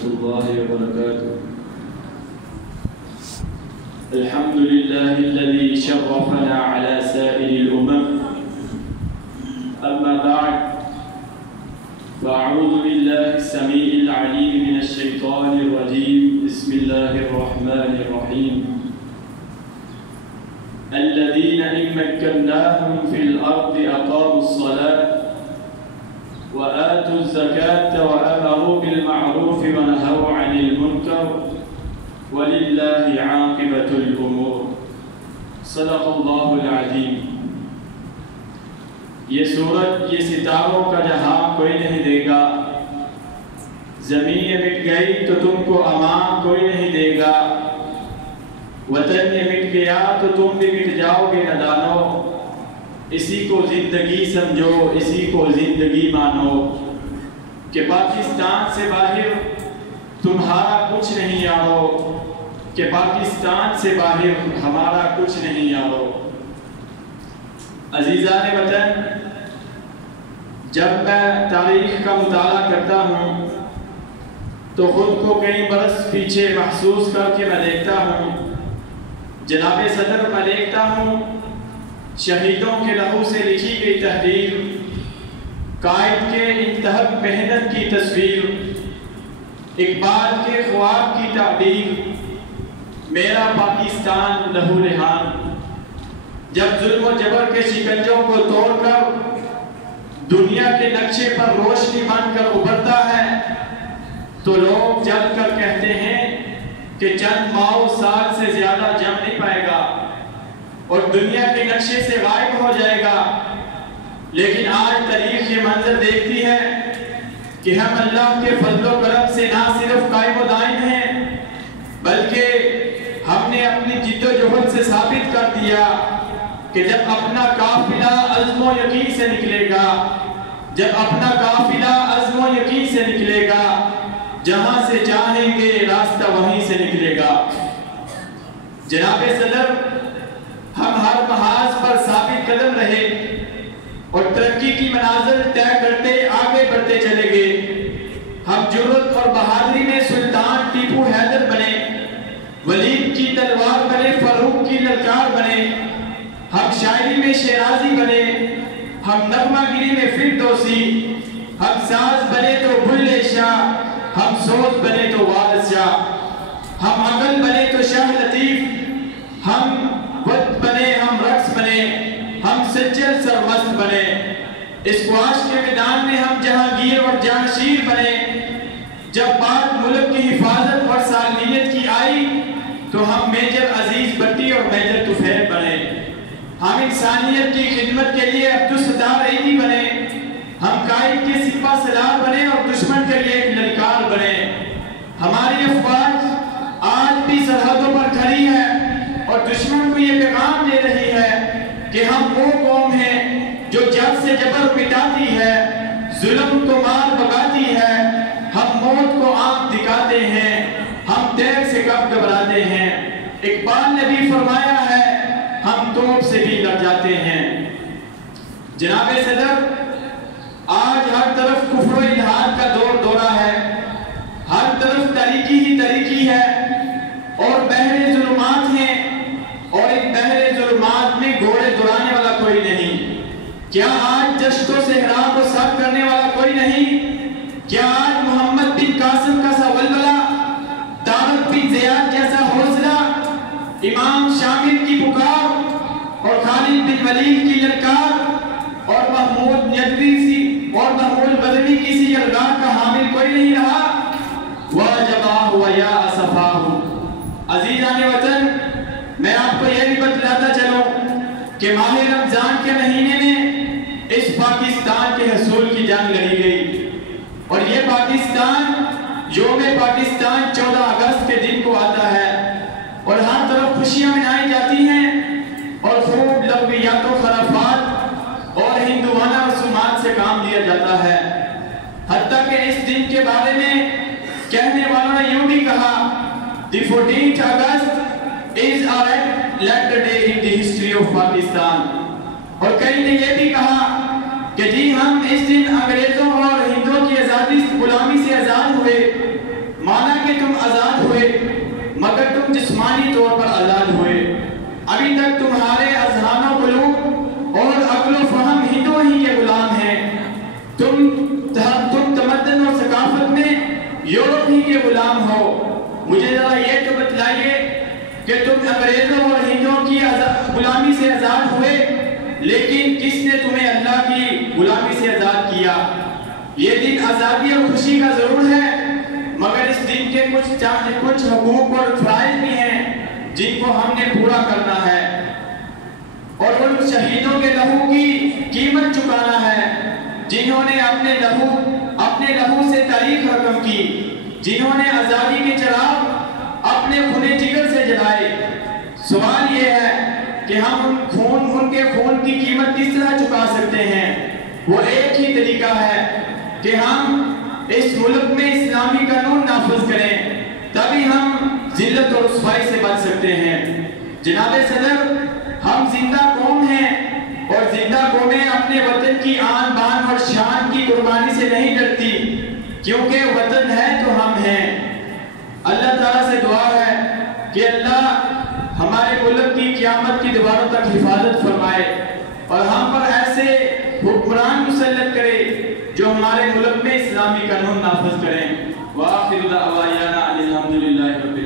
ورحمة الله وبركاته. الحمد لله الذي شرفنا على سائر الأمم. أما بعد، فأعوذ بالله السميع العليم من الشيطان الرجيم. بسم الله الرحمن الرحيم. الذين إن مكناهم في الأرض أقاموا الصلاة وآتوا الزكاة وأمروا بالمعروف ونهوا عن المنكر ولله عاقبة الأمور. صدق اللہ العظیم. یہ سورج، یہ ستاروں کا جہاں کوئی نہیں دے گا. زمین مٹ گئی تو تم کو امان کوئی نہیں دے گا. وطن یہ مٹ گیا تو تم بھی مٹ جاؤ گے نادانو. اسی کو زندگی سمجھو، اسی کو زندگی مانو کہ پاکستان سے باہر تمہارا کچھ نہیں یارو، کہ پاکستان سے باہر ہمارا کچھ نہیں یارو. عزیزان وطن، جب میں تاریخ کا مطالعہ کرتا ہوں تو خود کو کئی برس پیچھے محسوس کر کے میں دیکھتا ہوں. جناب صدر، میں دیکھتا ہوں شہیدوں کے لہو سے لکھی گئی تحریر، قائد کے انتہائی محنت کی تصویر، اقبال کے خواب کی تعبیر، میرا پاکستان لہو لہان. جب ظلم و جبر کے شکنجوں کو توڑ کر دنیا کے نقشے پر روشنی بن کر ابھرتا ہے تو لوگ جل کر کہتے ہیں کہ چند ماہ و سال سے زیادہ جم نہیں پائے گا اور دنیا کے نقشے سے غائب ہو جائے گا. لیکن آج تاریخ یہ منظر دیکھتی ہے کہ ہم اللہ کے فضل و کرم سے نہ صرف قائم و دائم ہیں بلکہ ہم نے اپنی جد و جہد سے ثابت کر دیا کہ جب اپنا قافلہ عزم و یقین سے نکلے گا، جب اپنا قافلہ عزم و یقین سے نکلے گا، جہاں سے چاہیں گے راستہ وہیں سے نکلے گا. جناب صدر، ہم ہر محاذ پر ثابت قدم رہے اور ترقی کی منازل طے کرتے آگے بڑھتے چلے گئے. ہم جرأت اور بہادری میں سلطان ٹیپو حیدر بنے، ولید کی تلوار بنے، فاروق کی للکار بنے. ہم شاعری میں شیرازی بنے، ہم نغمہ گیری میں فردوسی. ہم ساز بنے تو بھلے شاہ، ہم سوز بنے تو وارث شاہ. ہم عقل بنے تو شاہ لطیف، ہم وقت بنے، ہم رقص بنے، ہم سچل سرمست بنے. اسکواش کے میدان میں ہم جہانگیر اور جہانشیر بنے. جب بات ملک کی حفاظت اور سالمیت کی آئی تو ہم میجر عزیز بٹی اور میجر طفیل بنے. ہم انسانیت کی خدمت کے لیے عبدالستار عیدی بنے. ہم قائد کے سپہ سالار بنے اور دشمن کے لیے ایک للکار بنے. ہماری افواج آج بھی سرحدوں پر کھڑی ہے اور دشمن کو یہ پیغام دے رہی ہے کہ ہم وہ قوم ہیں جو جب سے جبر مٹاتی ہے، ظلم کو مار بگاتی ہے. ہم موت کو آنکھ دکھاتے ہیں، ہم تیر سے کب گھبراتے ہیں. اقبال نے بھی فرمایا ہے ہم توپ سے بھی لڑ جاتے ہیں. جناب صدر، آج ہر طرف کفر و الحاد کا دور دورہ ہے، ہر طرف تاریکی ہی تاریکی ہے اور بحر ظلمات ہیں، اور ایک بحر ظلمات میں گھوڑے دوڑانے والا کوئی نہیں. کیا آج جشن و صحرا کو سب کرنے والا کوئی نہیں؟ کیا آج محمد بن قاسم کا سا ولولہ، طارق بن زیاد جیسا حوصلہ، امام شامل کی پکار اور خالد بن ولید کی للکار اور محمود ندوی سی اور محمود بدوی کی سی یلغار کا حامل کوئی نہیں رہا؟ وَجَبَاهُ وَيَا أَسَفَاهُ. عزیزان وطن، میں آپ کو یہ بھی بتلاتا چلوں کہ ماہ رمضان کے مہینے میں اس پاکستان کے حصول کی جنگ لڑی گئی اور یہ پاکستان یوم پاکستان 14 اگست کے دن کو آتا ہے اور ہر طرف خوشیاں منائی جاتی ہیں اور خوب لغویات و خرافات اور ہندوانہ رسومات سے کام لیا جاتا ہے. حتیٰ کہ اس دن کے بارے میں کہنے والوں نے یوں بھی کہا The 14th August is a later day in the history of Pakistan. اور کئی نے یہ بھی کہا کہ جی ہم اس دن انگریزوں اور ہندوؤں کی آزادی غلامی سے آزاد ہوئے. جسمانی طور پر آزاد ہوئے، ابھی تک تمہارے اذہان و قلوب اور عقل و فہم ہندو ہی کے غلام ہیں، تم تمدن اور ثقافت میں یورپ ہی کے غلام ہو۔ مجھے ذرا یہ تو بتلائیے کہ تم انگریزوں اور ہندوؤں کی غلامی سے آزاد ہوئے، لیکن کس نے تمہیں اللہ کی غلامی سے آزاد کیا؟ یہ دن آزادی اور خوشی کا ضرور ہے، مگر اس دن کے کچھ حقوق اور فرائض بھی ہیں جن کو ہم نے پورا کرنا ہے، اور ان شہیدوں کے لہو کی قیمت چکانا ہے جنہوں نے اپنے لہو سے تاریخ رقم کی، جنہوں نے آزادی کے چراغ اپنے خون جگر سے جلائے۔ سوال یہ ہے کہ ہم ان کے خون کی قیمت کس طرح چکا سکتے ہیں؟ وہ ایک ہی طریقہ ہے کہ ہم اس ملک میں اسلامی قانون نافذ کریں، تبھی ہم ذلت اور رسوائی سے بچ سکتے ہیں۔ جناب صدر، ہم زندہ قوم ہیں، اور زندہ قومیں اپنے وطن کی آن بان اور شان کی قربانی سے نہیں ڈرتی، کیونکہ وطن ہے تو ہم ہیں۔ اللہ تعالیٰ سے دعا ہے کہ اللہ ہمارے ملک کی قیامت کی دیواروں تک حفاظت فرمائے، اور ہم پر ایسے حکمران مسلط کرے جو ہمارے ملک میں اسلامی قانون نافذ کریں۔ وآخر دعوانا الحمدللہ رب